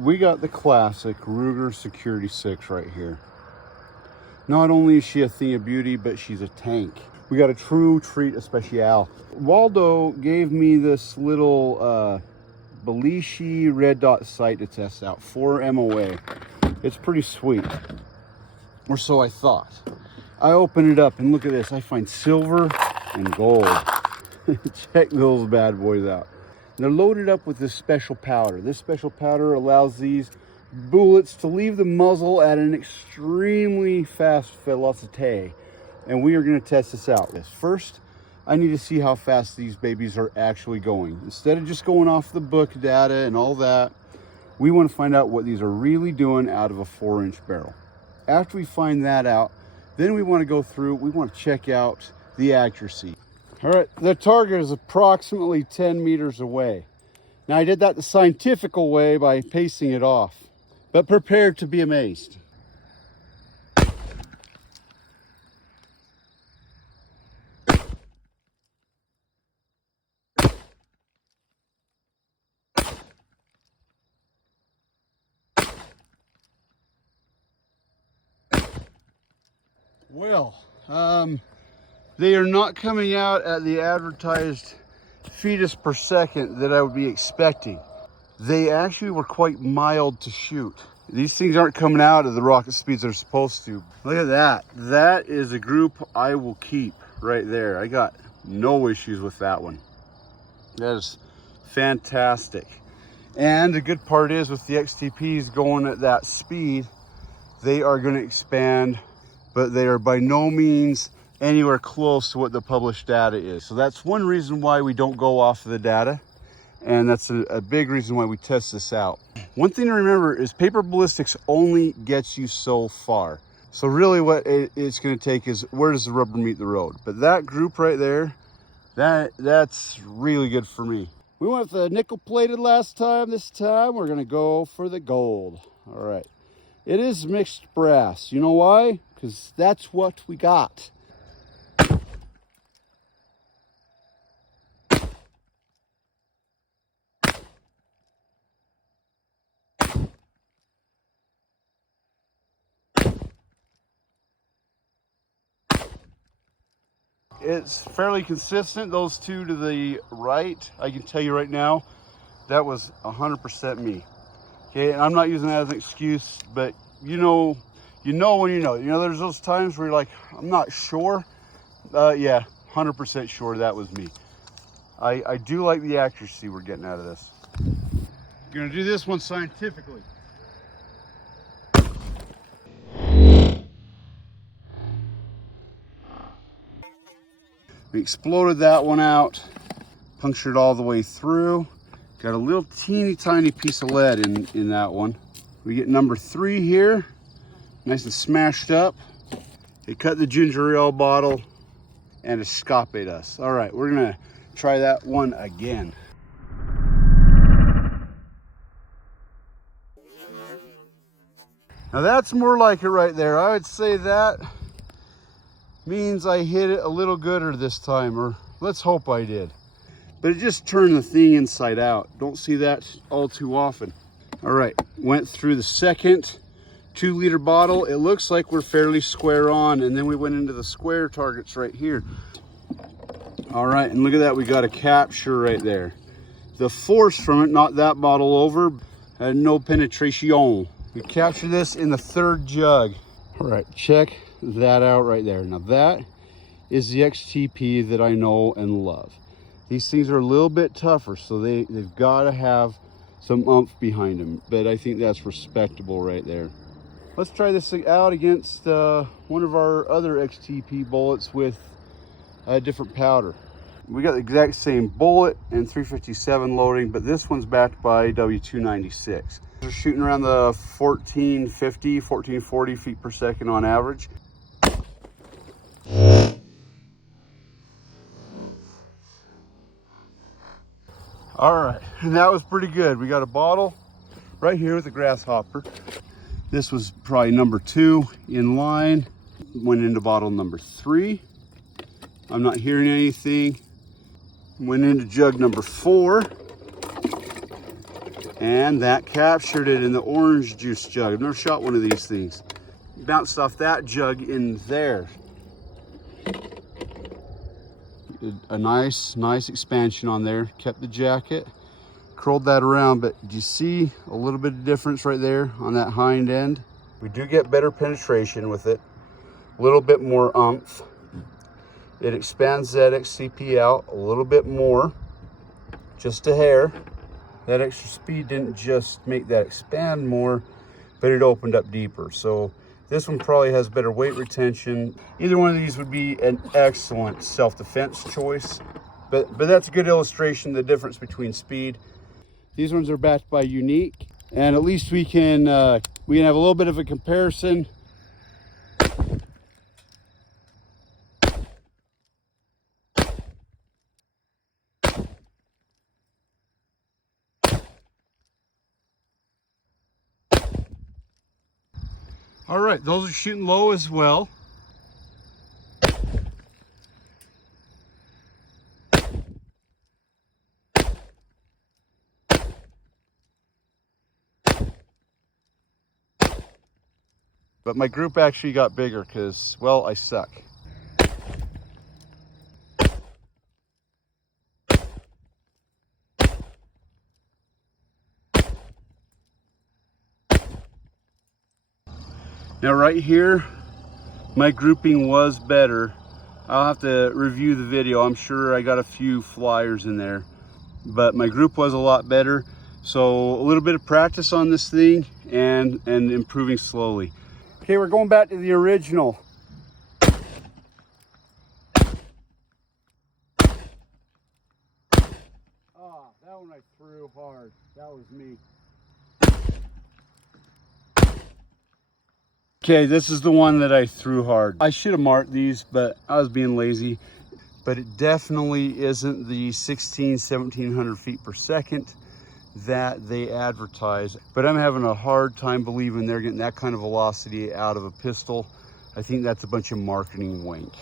We got the classic Ruger Security 6 right here. Not only is she a thing of beauty, but she's a tank. We got a true treat especial. Waldo gave me this little Belushi red dot sight to test out, 4 MOA. It's pretty sweet, or so I thought. I open it up and look at this. I find silver and gold. Check those bad boys out. They're loaded up with this special powder. This special powder allows these bullets to leave the muzzle at an extremely fast velocity. And we are going to test this out. First, I need to see how fast these babies are actually going. Instead of just going off the book data and all that, we want to find out what these are really doing out of a 4-inch barrel. After we find that out, then we want to go through, we want to check out the accuracy. All right, the target is approximately 10 meters away. Now I did that the scientific way by pacing it off, but prepare to be amazed. Well, they are not coming out at the advertised fetus per second that I would be expecting. They actually were quite mild to shoot. These things aren't coming out at the rocket speeds they're supposed to. Look at that. That is a group I will keep right there. I got no issues with that one. That is fantastic. And the good part is with the XTPs going at that speed, they are going to expand, but they are by no means anywhere close to what the published data is. So that's one reason why we don't go off of the data. And that's a big reason why we test this out. One thing to remember is paper ballistics only gets you so far. So really what it's going to take is where does the rubber meet the road? But that group right there, that's really good for me. We went with the nickel plated last time. This time we're going to go for the gold. All right. It is mixed brass. You know why? Because that's what we got. It's fairly consistent. Those two to the right, I can tell you right now, that was 100% me. Okay, and I'm not using that as an excuse, but you know when you know. You know, there's those times where you're like, I'm not sure. Yeah, 100% sure that was me. I do like the accuracy we're getting out of this. I'm gonna do this one scientifically. We exploded that one out, punctured all the way through. Got a little teeny tiny piece of lead in that one. We get number 3 here, nice and smashed up. It cut the ginger ale bottle and escaped us. All right, we're gonna try that one again. Now that's more like it right there. I would say that means I hit it a little gooder this time, or let's hope I did. But it just turned the thing inside out. Don't see that all too often. All right, went through the second 2-liter bottle. It looks like we're fairly square on, and then we went into the square targets right here. All right, and look at that, we got a capture right there. The force from it knocked that bottle over, had no penetration. We captured this in the 3rd jug. All right, check that out right there. Now that is the XTP that I know and love. These things are a little bit tougher, so they've got to have some oomph behind them, but I think that's respectable right there. Let's try this out against one of our other XTP bullets with a different powder. We got the exact same bullet and 357 loading, but this one's backed by W296. They're shooting around the 1450, 1440 feet per second on average. All right, and that was pretty good. We got a bottle right here with a grasshopper. This was probably number 2 in line. Went into bottle number 3. I'm not hearing anything. Went into jug number 4. And that captured it in the orange juice jug. I've never shot one of these things. Bounced off that jug in there. A nice expansion on there. Kept the jacket, curled that around, but do you see a little bit of difference right there on that hind end? We do get better penetration with it, a little bit more oomph. It expands that XCP out a little bit more, just a hair. That extra speed didn't just make that expand more, but it opened up deeper. So this one probably has better weight retention. Either one of these would be an excellent self-defense choice, but that's a good illustration of the difference between speed. These ones are backed by Unique, and at least we can have a little bit of a comparison. All right, those are shooting low as well. But my group actually got bigger because, well, I suck. Now right here, my grouping was better. I'll have to review the video. I'm sure I got a few flyers in there, but my group was a lot better. So a little bit of practice on this thing and improving slowly. Okay, we're going back to the original. Oh, that one I threw hard. That was me. Okay, this is the one that I threw hard. I should have marked these, but I was being lazy. But it definitely isn't the 1700 feet per second that they advertise. But I'm having a hard time believing they're getting that kind of velocity out of a pistol. I think that's a bunch of marketing wank.